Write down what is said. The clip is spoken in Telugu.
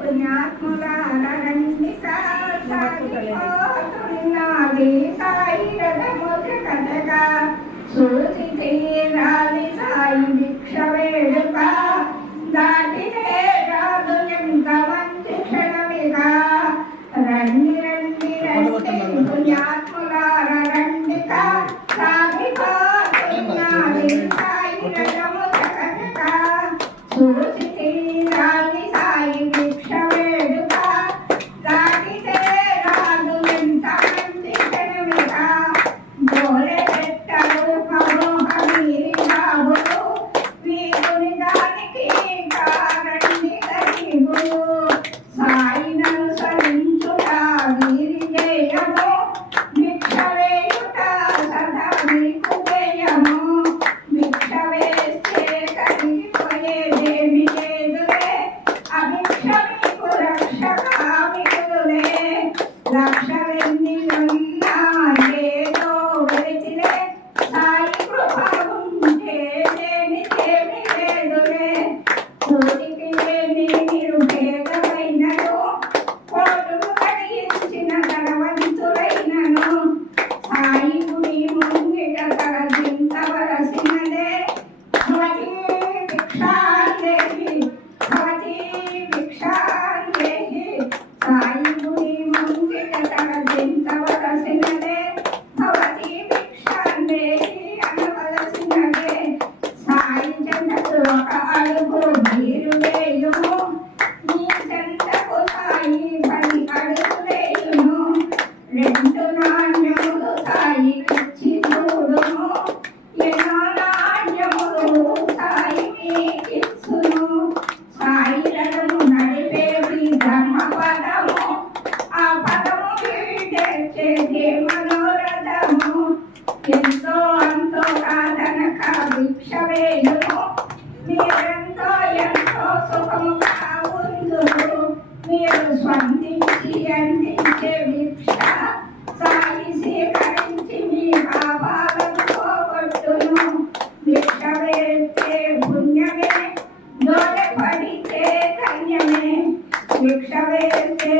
పుణ్యాత్ములారండి సాగిపోతున్నది సాయి రథముఖ కథగా సూచి తీరాలి సాయి భిక్ష వేడుక దాటితే రాదు ఎంత మంచి క్షణమిగా రండి రండి రండి పుణ్యాత్ములారండి సాగిపోతున్నది సాయి రథముఖ కథగా సూచి తీరాలి సాయి భిక్ష వేడుక దాటితే రాదు ఎంత మంచి క్షణమిగా గోలె పెట్టరు మోహమీరి బాబులు వీరుని దానికి కారణి గరీబులు సాయినను సరించుట వీరి జయము భిక్ష వేయుట సదా మీకు జయము భిక్ష వేస్తే కరిగిపోయేదేమి లేదులే అభిక్ష మీకు రక్షక మిగులులే లక్షలెన్ని ఉన్నా ఏదో వెలిచిలే సాయి కృప ఉంటే లేనిదేమి లేదులే కోటికి లేని నిరుపేదమైనను కోటును కలిగించిన ధనవంతులైనను సాయి గుడి ముంగిట తలదించవలసినదే భవతి భిక్షాందేహి భవతి భిక్షాందేహి సాయి గుడి ముంగిట తలదించవలసినదే భవతి భిక్షాందేహి అనవలసినదే సాయి చెంతకు ఒక అడుగు మీరు వేయుము నీ చెంతకు సాయి 10 అడుగులేయును రెండు నాణ్యములు సాయి ఇచ్చి చూడుము ఎన్నో నాణ్యములు సాయి మీకిచ్చును సాయి రథము నడిపేవి ధర్మ పదము ఆ పదము వీడేచేది మనోరథము ఎంతో అంతో కాదనక భిక్ష వేయును మీరెంతో ఎంతో సుఖముగా ఉందురు మీరు స్వందించి అందించే భిక్ష సాయి స్వీకరించి మీ పాపాలను పోగొట్టును భిక్ష వేస్తే పుణ్యమే దోర పడితే ధన్యమే భిక్ష వేస్తే